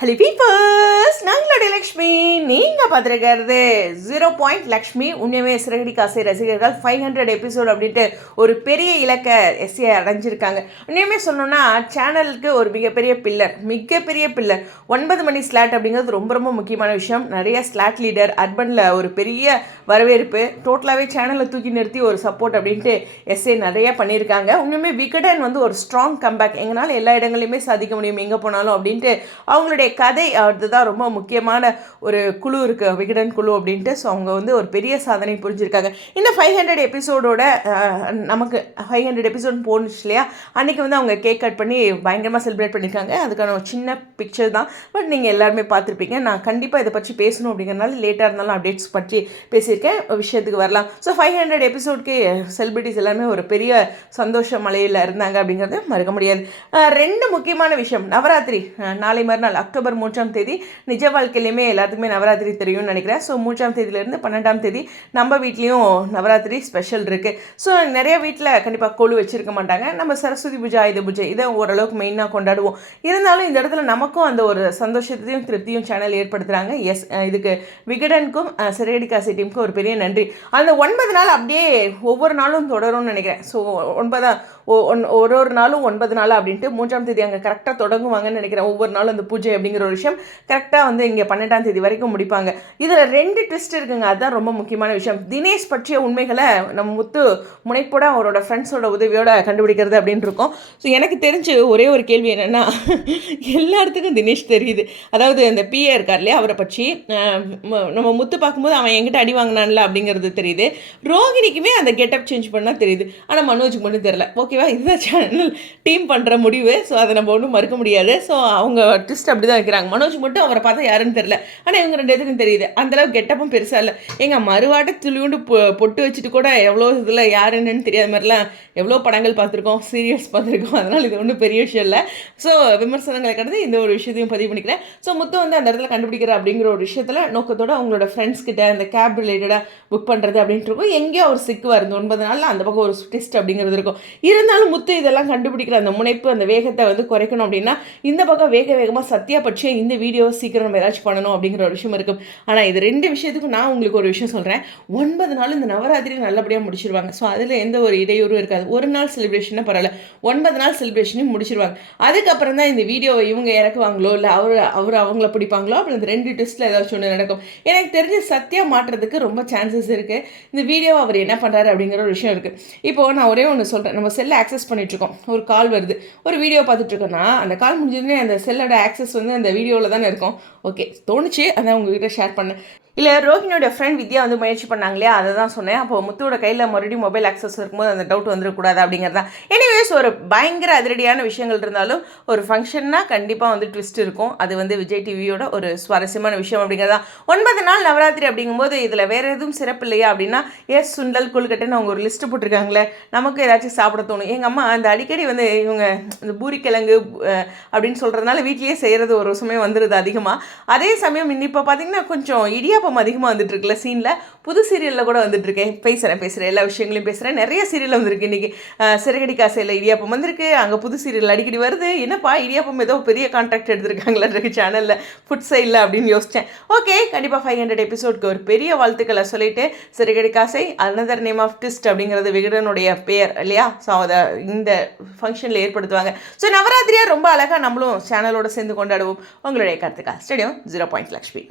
Hello peepers, நாங்களுடைய Lakshmi. நீங்கள் பார்த்துருக்கிறது 0 லக்ஷ்மி. உண்மையுமே சிறகடி காசை ரசிகர்கள் 500 எபிசோட் அப்படின்ட்டு ஒரு பெரிய இலக்க எஸ்ஏ அடைஞ்சிருக்காங்க. உண்மையுமே சொல்லணும்னா சேனலுக்கு ஒரு மிகப்பெரிய பில்லர் 9 மணி ஸ்லாட் அப்படிங்கிறது ரொம்ப ரொம்ப முக்கியமான விஷயம். நிறைய ஸ்லாட் லீடர் அர்பனில் ஒரு பெரிய வரவேற்பு, டோட்டலாகவே சேனலை தூக்கி நிறுத்தி ஒரு சப்போர்ட் அப்படின்ட்டு எஸ்ஏ நிறைய பண்ணியிருக்காங்க. உண்மையுமே விகடன் ஒரு ஸ்ட்ராங் கம்பேக், எங்களால் எல்லா இடங்களையுமே சாதிக்க முடியும் எங்கே போனாலும் அப்படின்ட்டு அவங்களுடைய கதை அதுதான் ரொம்ப முக்கியமான ஒரு குழு இருக்குது, விகடன் குழு அப்படின்ட்டு. ஸோ அவங்க ஒரு பெரிய சாதனை புரிஞ்சிருக்காங்க. இந்த 500 எபிசோடோட நமக்கு 500 எபிசோட் போணுச்சு இல்லையா, அன்றைக்கி அவங்க கேக் கட் பண்ணி பயங்கரமாக செலிப்ரேட் பண்ணியிருக்காங்க. அதுக்கான ஒரு சின்ன பிக்சர் தான், பட் நீங்கள் எல்லாருமே பார்த்துருப்பீங்க. நான் கண்டிப்பாக இதை பற்றி பேசணும் அப்படிங்கிறனால லேட்டாக இருந்தாலும் அப்டேட்ஸ் பற்றி பேசியிருக்கேன். விஷயத்துக்கு வரலாம். ஸோ 500 எபிசோட்க்கு செலிபிரிட்டிஸ் எல்லாமே ஒரு பெரிய சந்தோஷ மலையில் இருந்தாங்க அப்படிங்கிறது மறக்க முடியாது. 2 முக்கியமான விஷயம். நவராத்திரி நாளை மறுநாள் அக்டோபர் 3ஆம் தேதி. நிஜ வாழ்க்கையிலையுமே எல்லாத்துக்குமே நவராத்திரி தெரியும்னு நினைக்கிறேன். ஸோ 3ஆம் தேதியிலேருந்து 12ஆம் தேதி நம்ம வீட்லேயும் நவராத்திரி ஸ்பெஷல் இருக்குது. ஸோ நிறைய வீட்டில் கண்டிப்பாக கொழு வச்சுருக்க மாட்டாங்க. நம்ம சரஸ்வதி பூஜை, ஆயுத பூஜை இதை ஓரளவுக்கு மெயினாக கொண்டாடுவோம். இருந்தாலும் இந்த இடத்துல நமக்கும் அந்த ஒரு சந்தோஷத்தையும் திருப்தியும் சேனல் ஏற்படுத்துகிறாங்க. எஸ், இதுக்கு விகடனுக்கும் சிறகடி காசை டீமுக்கும் ஒரு பெரிய நன்றி. அந்த 9 நாள் அப்படியே ஒவ்வொரு நாளும் தொடரும்னு நினைக்கிறேன். ஸோ ஒரு நாளும் 9 நாள் அப்படின்ட்டு 3ஆம் தேதி அங்கே கரெக்டாக தொடங்குவாங்கன்னு நினைக்கிறேன். ஒவ்வொரு நாளும் அந்த பூஜை அப்படிங்கிற ஒரு விஷயம் கரெக்டாக இங்கே 12ஆம் தேதி வரைக்கும் முடிப்பாங்க. இதில் 2 ட்விஸ்ட் இருக்குங்க. அதுதான் ரொம்ப முக்கியமான விஷயம். தினேஷ் பற்றிய உண்மைகளை நம்ம முத்து முனைப்போட அவரோட ஃப்ரெண்ட்ஸோட உதவியோட கண்டுபிடிக்கிறது அப்படின்னு இருக்கும். ஸோ எனக்கு தெரிஞ்சு ஒரே ஒரு கேள்வி என்னென்னா, எல்லாத்துக்கும் தினேஷ் தெரியுது. அதாவது அந்த பிஏ இருக்கார் இல்லையா, அவரை பற்றி நம்ம முத்து பார்க்கும்போது அவன் என்கிட்ட அடி வாங்கினான்ல அப்படிங்கிறது தெரியுது. ரோகிணிக்குமே அந்த கெட்டப் சேஞ்ச் பண்ணால் தெரியுது. ஆனால் மனோஜுக்கு மட்டும் தெரியல. ஓகேவா, இதுதான் சேனல் டீம் பண்ணுற முடிவு. ஸோ அதை நம்ம ஒன்றும் மறுக்க முடியாது. ஸோ அவங்க ட்விஸ்ட் அப்படி தான் வைக்கிறாங்க. மனோஜ் மட்டும் அவரை பார்த்தா யாருன்னு தெரியல, ஆனால் இவங்க 2 பேருக்கும் தெரியுது. அந்தளவுக்கு கெட்டப்பும் பெருசாக இல்லை. எங்கள் மறுவாட்டை துளியுண்டு பொட்டு வச்சுட்டு கூட எவ்வளோ இதில் யார் என்னன்னு தெரியாத மாதிரிலாம் எவ்வளோ படங்கள் பார்த்துருக்கோம், சீரியல்ஸ் பார்த்துருக்கோம். அதனால் இது ஒன்றும் பெரிய விஷயம் இல்லை. ஸோ விமர்சனங்களை கடந்து இந்த ஒரு விஷயத்தையும் பதிவு பண்ணிக்கிறேன். ஸோ முத்து அந்த இடத்துல கண்டுபிடிக்கிற அப்படிங்கிற ஒரு விஷயத்தில் நோக்கத்தோடு அவங்களோட ஃப்ரெண்ட்ஸ் கிட்ட அந்த கேப் ரிலேட்டடாக புக் பண்ணுறது அப்படின்ட்டு இருக்கும். எங்கேயோ ஒரு சிக்கு வருது 9 நாளில், அந்த பக்கம் ஒரு ட்விஸ்ட் அப்படிங்கிறது இருக்கும். இருந்தாலும் முத்து இதெல்லாம் கண்டுபிடிக்கிற அந்த முனைப்பு, அந்த வேகத்தை குறைக்கணும் அப்படின்னா இந்த பக்கம் வேகமாக சத்தியா பற்றி இந்த வீடியோ சீக்கிரம் நம்ம ஏதாச்சும் பண்ணணும் அப்படிங்கிற ஒரு விஷயம் இருக்கும். ஆனால் இது 2 விஷயத்துக்கும் நான் உங்களுக்கு ஒரு விஷயம் சொல்கிறேன். 9 நாள் இந்த நவராத்திரி நல்லபடியாக முடிச்சிருவாங்க. ஸோ அதில் எந்த ஒரு இடையூறும் இருக்காது. ஒரு நாள் செலிப்ரேஷனாக பரவாயில்ல, 9 நாள் செலிப்ரேஷனையும் முடிச்சிருவாங்க. அதுக்கப்புறம் தான் இந்த வீடியோவை இவங்க இறக்குவாங்களோ இல்லை அவர் அவங்கள பிடிப்பாங்களோ, அப்புறம் இந்த 2 ட்விஸ்ட்டில் ஏதாச்சும் ஒன்று நடக்கும். எனக்கு தெரிஞ்சு சத்தியா மாட்டுறதுக்கு ரொம்ப சான்சஸ் இருக்குது. இந்த வீடியோவை அவர் என்ன பண்ணுறாரு அப்படிங்கிற ஒரு விஷயம் இருக்குது. இப்போது நான் ஒரே ஒன்று சொல்கிறேன். நம்ம செல்லை ஆக்சஸ் பண்ணிகிட்ருக்கோம், ஒரு கால் வருது, ஒரு வீடியோ பார்த்துட்ருக்கோன்னா அந்த கால் முடிஞ்சதுன்னே அந்த செல்லோட ஆக்சஸ் அந்த வீடியோவில் தானே இருக்கும். ஓகே, தோணுச்சு, அதான் உங்ககிட்ட ஷேர் பண்ணேன். இல்லை, ரோஹினியோட ஃப்ரெண்ட் வித்யா முயற்சி பண்ணாங்க இல்லையா, அதை தான் சொன்னேன். அப்போ முத்துவோட கையில் மறுபடியும் மொபைல் ஆக்சஸ் இருக்கும்போது அந்த டவுட் வந்துடக்கூடாது அப்படிங்கிறதான். எனிவேஸ், ஒரு பயங்கர அதிரடியான விஷயங்கள் இருந்தாலும் ஒரு ஃபங்க்ஷன்னா கண்டிப்பாக ட்விஸ்ட் இருக்கும். அது விஜய் டிவியோட ஒரு சுவாரஸ்யமான விஷயம் அப்படிங்கிறதான். 9 நாள் நவராத்திரி அப்படிங்கும்போது இதில் வேறு எதுவும் சிறப்பு இல்லையா அப்படின்னா, சுண்டல் கொழுக்கட்டைன்னு அவங்க ஒரு லிஸ்ட்டு போட்டிருக்காங்களே, நமக்கு ஏதாச்சும் சாப்பிட தோணும். எங்கள் அம்மா அந்த அடிக்கடி இவங்க இந்த பூரிக்கிழங்கு அப்படின்னு சொல்கிறதுனால வீட்லேயே செய்கிறது ஒரு சமயம் வந்துடுது அதிகமாக. அதே சமயம் இப்போ பார்த்தீங்கன்னா கொஞ்சம் இடியாப்பம் அதிகமாக வந்துட்டுருக்குல்ல சீனில். புது சீரியலில் கூட வந்துட்டுருக்கேன். பேசுகிறேன் எல்லா விஷயங்களையும் பேசுகிறேன். நிறைய சீரியல் வந்திருக்கு இன்றைக்கி. சிறகடி காசையில் இடியாப்பம் வந்திருக்கு, அங்கே புது சீரியல் அடிக்கடி வருது. என்னப்பா இடியாப்பம் ஏதோ பெரிய கான்ட்ராக்ட் எடுத்திருக்காங்களா சேனலில் ஃபுட் சைடில் அப்படின்னு யோசித்தேன். ஓகே, கண்டிப்பாக 500 எபிசோட்க்கு ஒரு பெரிய வாழ்த்துக்களை சொல்லிவிட்டு, சிறகடி காசை அனதர் நேம் ஆஃப் ட்விஸ்ட் அப்படிங்கிறது விகடனுடைய பெயர் இல்லையா. ஸோ அதை இந்த ஃபங்க்ஷனில் ஏற்படுத்துவாங்க. ஸோ நவராத்திரியாக ரொம்ப அழகாக நம்மளும் சேனலோடு சேர்ந்து கொண்டாடுவோம். உங்களுடைய கருத்துக்கள் ஸ்டேடியம் 0 லக்ஷ்மி.